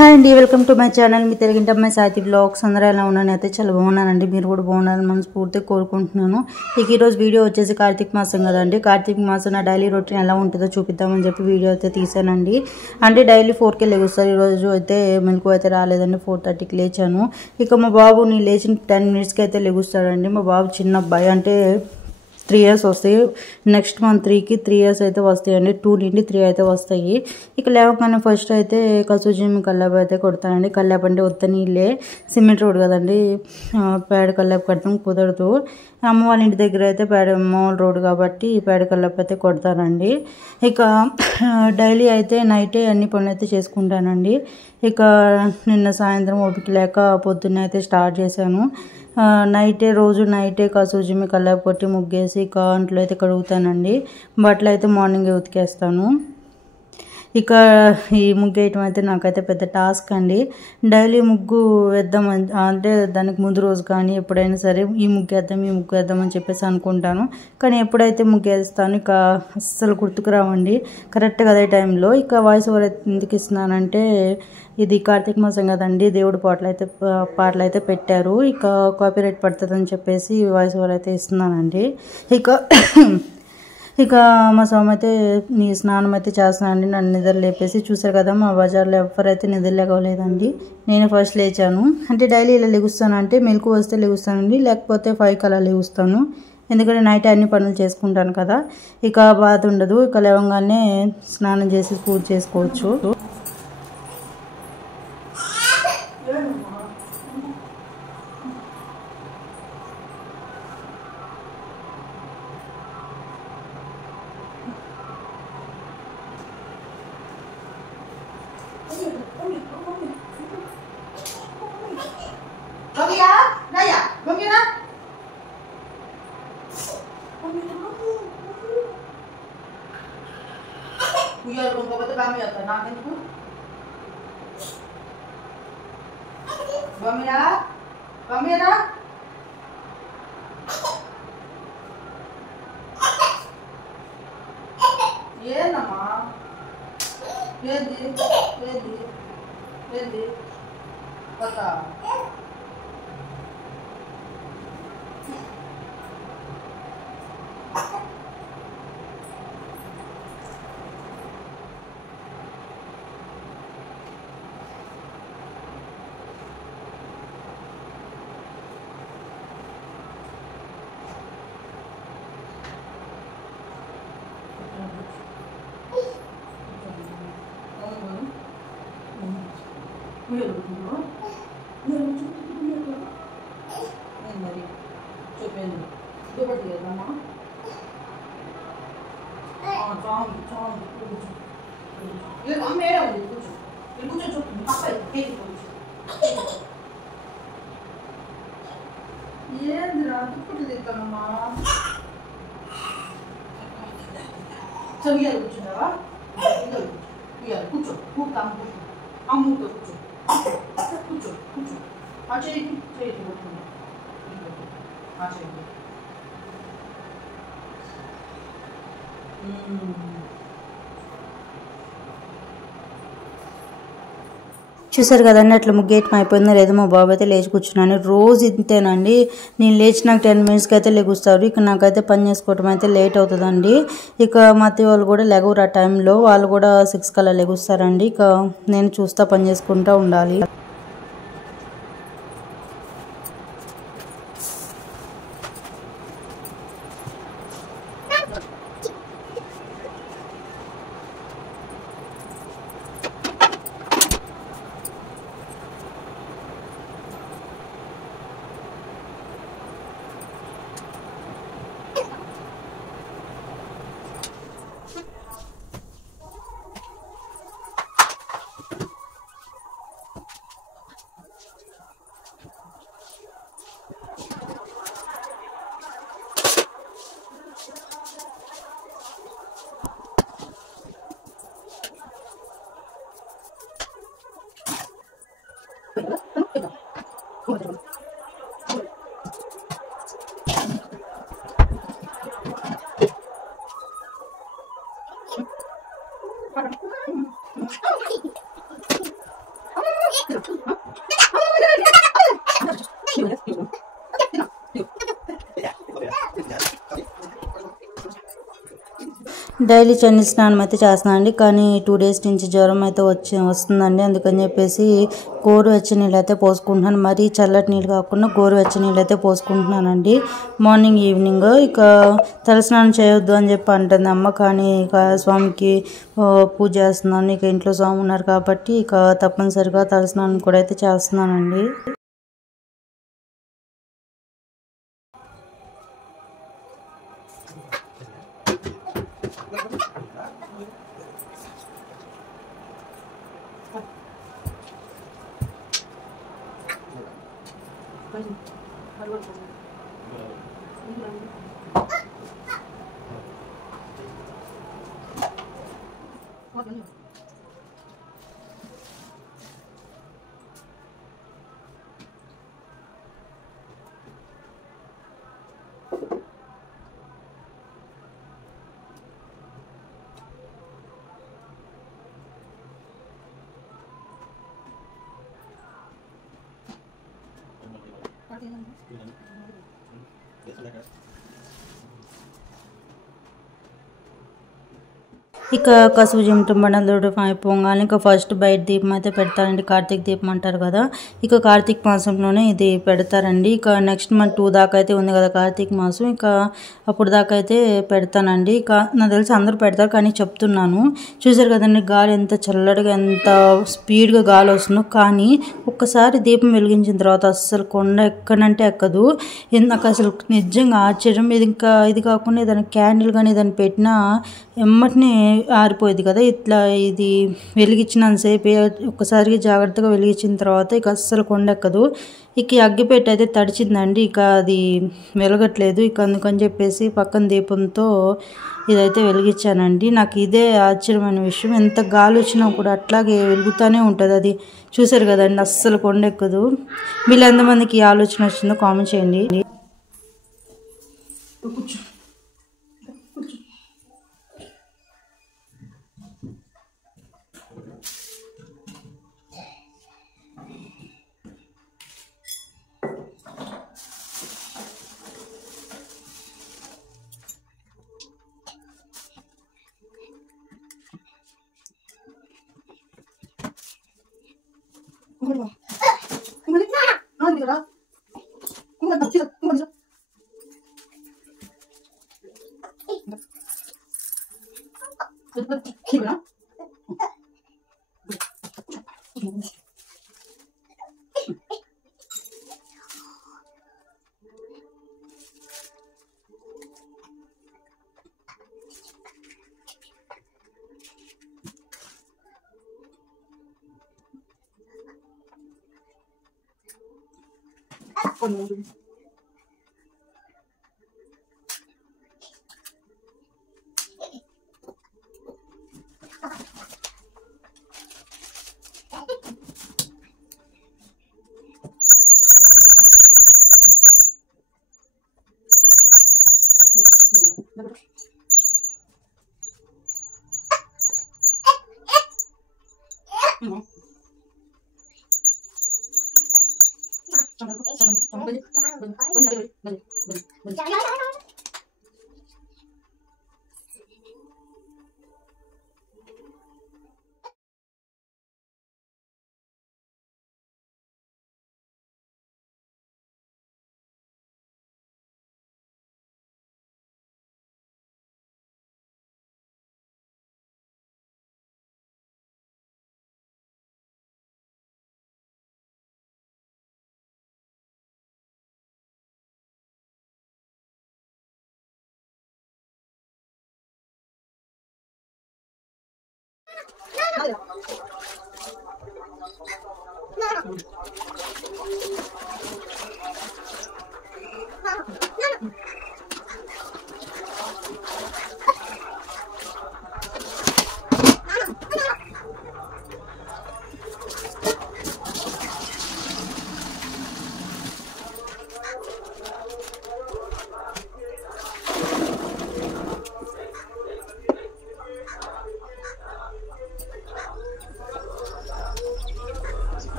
Hi అండి, welcome to my channel. మీ తెలుగింటి అమ్మాయి సాయి బ్లాగ్స్. అందరూ ఎలా ఉన్నాను? అయితే చాలా బాగున్నానండి. మీరు కూడా బాగున్నారని మనస్ఫూర్తిగా కోరుకుంటున్నాను. ఇక ఈరోజు వీడియో వచ్చేసి కార్తీక మాసం కదండి. కార్తీక మాసం నా డైలీ రొటీన్ ఎలా ఉంటుందో చూపిద్దామని చెప్పి వీడియో అయితే తీసానండి. అంటే డైలీ 4కే లెగుస్తారు. ఈరోజు అయితే మెలకు అయితే రాలేదండి. 4:30కి లేచాను. ఇక మా బాబు నేను లేచిన 10 minutesకి అయితే లెగుస్తాడండి. మా బాబు చిన్న అబ్బాయి, అంటే 3 years వస్తాయి. నెక్స్ట్ మంత్ 3కి 3 years అయితే వస్తాయండి. 2 నుండి 3 అయితే వస్తాయి. ఇక లేవగానే ఫస్ట్ అయితే కసూజిమి కల్లాపు అయితే కొడతానండి. కల్లాపు అంటే ఉత్త నీళ్ళే, సిమెంట్ రోడ్ కదండి, పేడ కల్లాపు కట్టడం కుదరదు. అమ్మ వాళ్ళ ఇంటి దగ్గర అయితే మామూలు రోడ్ కాబట్టి పేడ కల్లాపు అయితే కొడతానండి. ఇక డైలీ అయితే నైటే అన్ని పనులు అయితే చేసుకుంటానండి. ఇక నిన్న సాయంత్రం ఓపిక లేక పొద్దున్నే అయితే స్టార్ట్ చేశాను. రోజు నైటే కసూజిమి కల్లాపు కొట్టి ముగ్గేసి ఇక అంట్లో అయితే కడుగుతానండి. బట్టలు అయితే మార్నింగే ఉతికేస్తాను. ఇక ఈ ముగ్గు వేయటం అయితే నాకైతే పెద్ద టాస్క్ అండి. డైలీ ముగ్గు వేద్దాం అంటే దానికి ముందు రోజు కానీ ఎప్పుడైనా సరే ఈ ముగ్గు వేద్దాం అని చెప్పేసి అనుకుంటాను. కానీ ఎప్పుడైతే ముగ్గు వేస్తాను ఇక అస్సలు గుర్తుకు రావండి కరెక్ట్గా అదే టైంలో. ఇక వాయిస్ ఓవర్ ఎందుకు ఇస్తున్నానంటే, ఇది కార్తీక మాసం కదండి, దేవుడి పాటలు అయితే పెట్టారు. ఇక కాపీరైట్ పడుతుందని చెప్పేసి వాయిస్ ఓవర్ అయితే ఇస్తున్నానండి. ఇక మా స్వామి అయితే నీ స్నానం అయితే చేస్తున్నానండి. నన్ను నిద్ర లేపేసి, చూసారు కదా మా బజార్లో ఎవరైతే నిద్ర లేకలేదండి, నేనే ఫస్ట్ లేచాను. అంటే డైలీ ఇలా లెగుస్తాను, అంటే మెలకు వస్తే లెగుస్తానండి, లేకపోతే 5కి అలా లెగుస్తాను. ఎందుకంటే నైట్ అన్ని పనులు చేసుకుంటాను కదా, ఇక బాధ ఉండదు. ఇక లేవగానే స్నానం చేసి పూజ చేసుకోవచ్చు. Uyar kung kapatid kami yata nakin ko. Bamira? Bamira? Yenama. Ready. Pata. చూసారు కదండి, అట్లా ముగ్గేయటం అయిపోయిందో లేదో మా బాబు అయితే లేచి కూర్చున్నాను. రోజు ఇంతేనండి, నేను లేచి నాకు 10 minutesకి అయితే లెగుస్తారు. ఇక నాకైతే పని చేసుకోవటం అయితే లేట్ అవుతుందండి. ఇక మా అత్తయ్య వాళ్ళు కూడా లెగవరు ఆ టైంలో, వాళ్ళు కూడా 6కి అలా లెగుస్తారండి. ఇక నేను చూస్తా పని చేసుకుంటూ ఉండాలి. డైలీ చన్ని స్నానం అయితే చేస్తున్నానండి, కానీ 2 డేస్ నుంచి జ్వరం అయితే వస్తుందండి. అందుకని చెప్పేసి గోరువెచ్చని నీళ్ళు అయితే పోసుకుంటున్నాను. మరీ చల్లటి నీళ్ళు కాకుండా గోరువెచ్చని నీళ్ళు అయితే పోసుకుంటున్నానండి మార్నింగ్ ఈవినింగ్. ఇక తలస్నానం చేయొద్దు అని చెప్పి అంటుంది అమ్మ, కానీ ఇక స్వామికి పూజ చేస్తున్నాను. ఇక ఇంట్లో స్వామి ఉన్నారు కాబట్టి ఇక తప్పనిసరిగా తలస్నానం కూడా అయితే చేస్తున్నానండి. ఇక కసువు చిమటం బండలు అయిపోగానే ఇక ఫస్ట్ బయట దీపం అయితే పెడతారండి. కార్తీక దీపం అంటారు కదా, ఇక కార్తీక మాసంలోనే ఇది పెడతారండి. ఇక నెక్స్ట్ మంత్ 2 దాకా అయితే ఉంది కదా కార్తీక మాసం, ఇక అప్పుడు దాకా అయితే పెడతానండి. ఇక నాకు తెలిసి అందరూ పెడతారు, కానీ చెప్తున్నాను. చూసారు కదండి గాలి ఎంత చల్లడిగా ఎంత స్పీడ్గా గాలి వస్తుందో, కానీ ఒక్కసారి దీపం వెలిగించిన తర్వాత అస్సలు కొండ ఎక్కడంటే ఎక్కదు. నాకు అసలు నిజంగా ఆశ్చర్యం. ఇది కాకుండా ఏదైనా క్యాండిల్ కానీ ఏదైనా పెట్టినా ఎమ్మటినే ఆరిపోయేది కదా, ఇట్లా ఇది వెలిగించినంతసేపు ఒక్కసారికి జాగ్రత్తగా వెలిగించిన తర్వాత ఇక అస్సలు కొండెక్కదు. ఇక అగ్గిపెట్టి అయితే తడిచిందండి, ఇక అది వెలగట్లేదు. ఇక అందుకని చెప్పేసి పక్కన దీపంతో ఇదైతే వెలిగించానండి. నాకు ఇదే ఆశ్చర్యమైన విషయం, ఎంత గాలి వచ్చినా కూడా అట్లాగే వెలుగుతూనే ఉంటుంది. అది చూసారు కదండి, అస్సలు కొండెక్కదు. వీళ్ళు ఎంతమందికి ఈ ఆలోచన వచ్చిందో కామెంట్ చేయండి.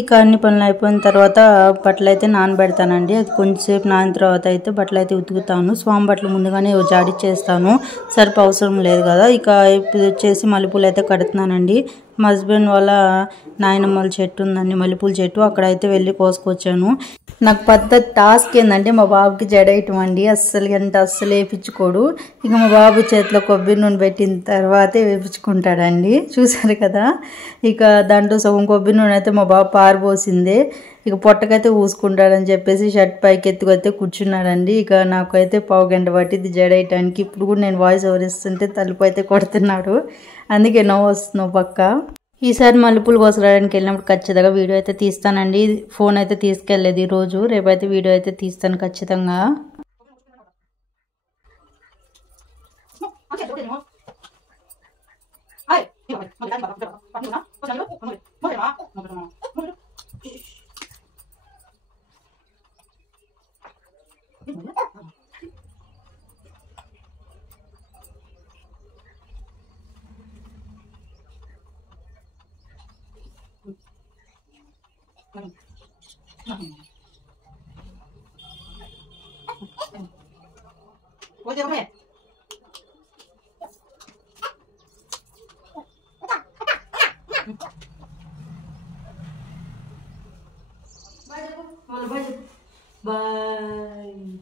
ఇక అన్ని పనులు అయిపోయిన తర్వాత బట్టలు అయితే నానబెడతానండి. అది కొంచెంసేపు నానిన తర్వాత అయితే బట్టలు అయితే ఉతుకుతాను. స్వామి బట్టలు ముందుగానే జాడిచ్చేస్తాను, సరిపో అవసరం లేదు కదా. ఇక ఇప్పుడు వచ్చేసి మల్లెపూలు అయితే కడుతున్నానండి. మా హస్బెండ్ వాళ్ళ నాయనమ్మల చెట్టు ఉందండి, మల్లెపూల చెట్టు, అక్కడైతే వెళ్ళి కోసుకొచ్చాను. నాకు పెద్ద టాస్క్ ఏంటంటే మా బాబుకి జడేయటం అండి. అస్సలు వేయించుకోడు. ఇక మా బాబు చేతిలో కొబ్బరి నూనె పెట్టిన తర్వాతే వేయించుకుంటాడండి. చూసారు కదా. ఇక దాంట్లో సగం కొబ్బరి నూనె అయితే మా బాబు పారిపోసిందే. ఇక పొట్టకైతే ఊసుకుంటాడని చెప్పేసి షర్ట్ పైకి ఎత్తుకైతే కూర్చున్నాడండి. ఇక నాకైతే పావు గంట పట్టింది జడేయటానికి. ఇప్పుడు కూడా నేను వాయిస్ ఓవర్ ఇస్తుంటే తలుపు అయితే కొడుతున్నాడు, అందుకే నవ్వు వస్తున్నావు పక్క. ఈసారి మల్లెపూలు కోసడానికి వెళ్ళినప్పుడు ఖచ్చితంగా వీడియో అయితే తీస్తానండి. ఫోన్ అయితే తీసుకెళ్ళలేదు ఈరోజు, రేపైతే వీడియో అయితే తీస్తాను ఖచ్చితంగా. Bye.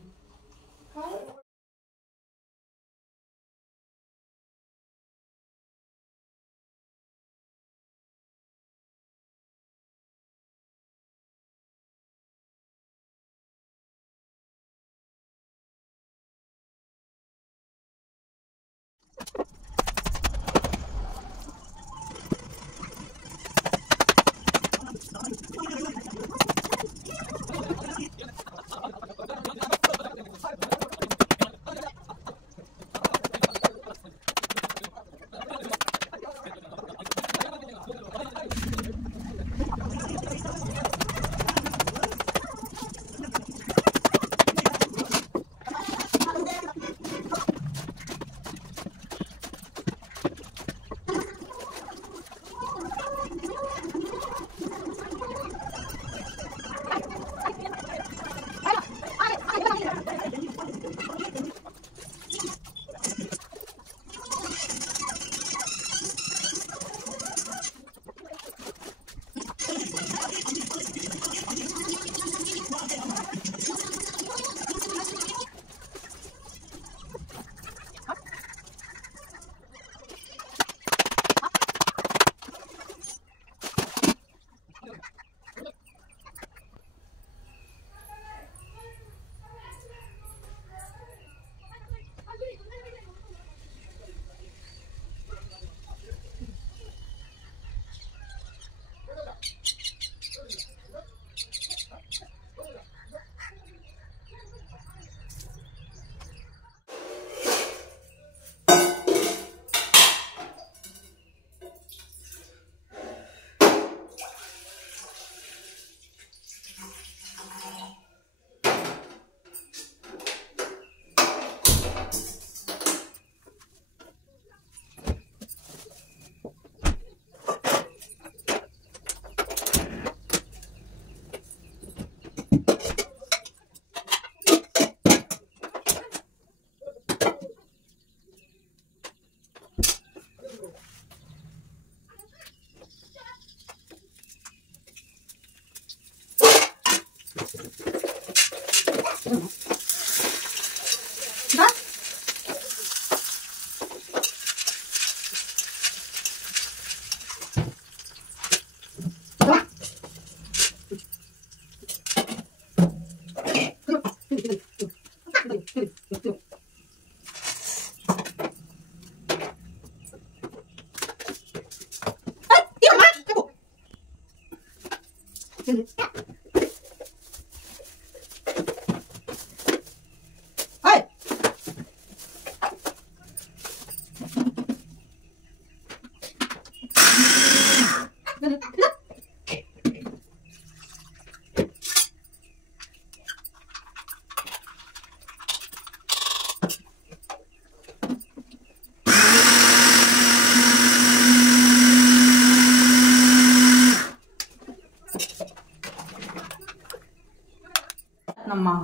పెడుతున్నామ్మా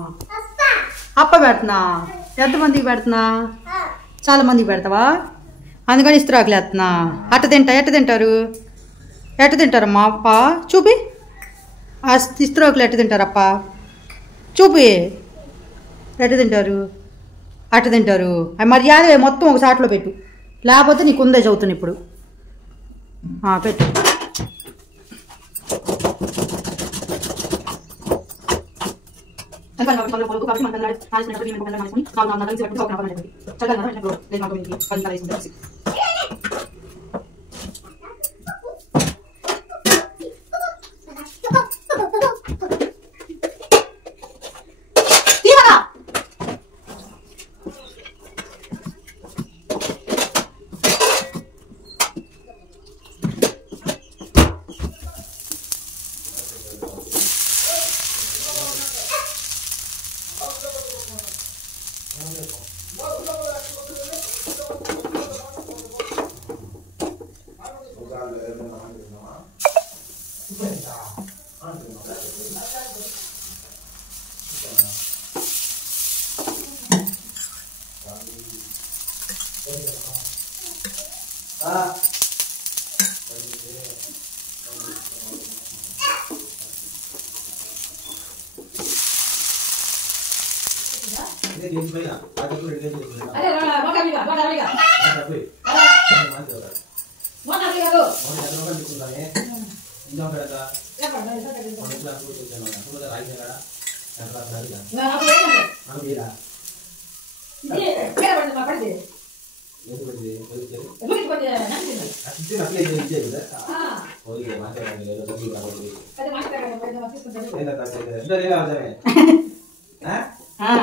అప్ప పెడుతున్నా ఎంతమందికి పెడుతున్నా చాలా మందికి పెడతావా అందుకని ఇస్త్రాకులు వేస్తున్నా ఎట్ట తింటారమ్మా అప్ప చూపి ఇస్త్రాకులు ఎట్ట తింటారప్ప చూపి ఎట్ట తింటారు అట్ట తింటారు అవి మర్యాద మొత్తం ఒక సాట్లో పెట్టు లేకపోతే నీకు ఉందే చదువుతున్నా ఇప్పుడు పెట్టు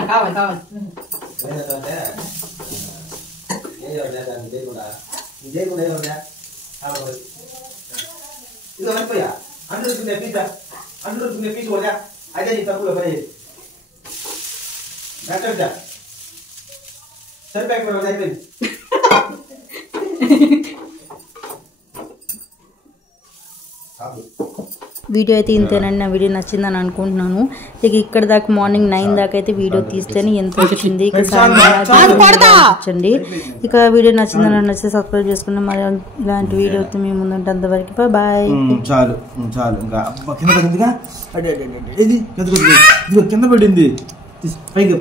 కావాలి కావాలి ఇది అయిపోయా అంటున్న పీస్ కూడా అదే నీ తక్కువ పని సరిపోయి అయిపోయింది వీడియో అయితే ఇంతేనండి. నా వీడియో నచ్చిందని అనుకుంటున్నాను. ఇక ఇక్కడ దాకా మార్నింగ్ 9 దాకా అయితే వీడియో తీస్తేనే ఎంత వచ్చింది. ఇక సాయంత్రం ఇక వీడియో నచ్చిందని సబ్స్క్రైబ్ చేసుకున్నా. మరి ఇలాంటి వీడియో మేము ముందుంటే అంతవరకు బాయ్. చాలు చాలు ఇంకా కింద పడింది పైకి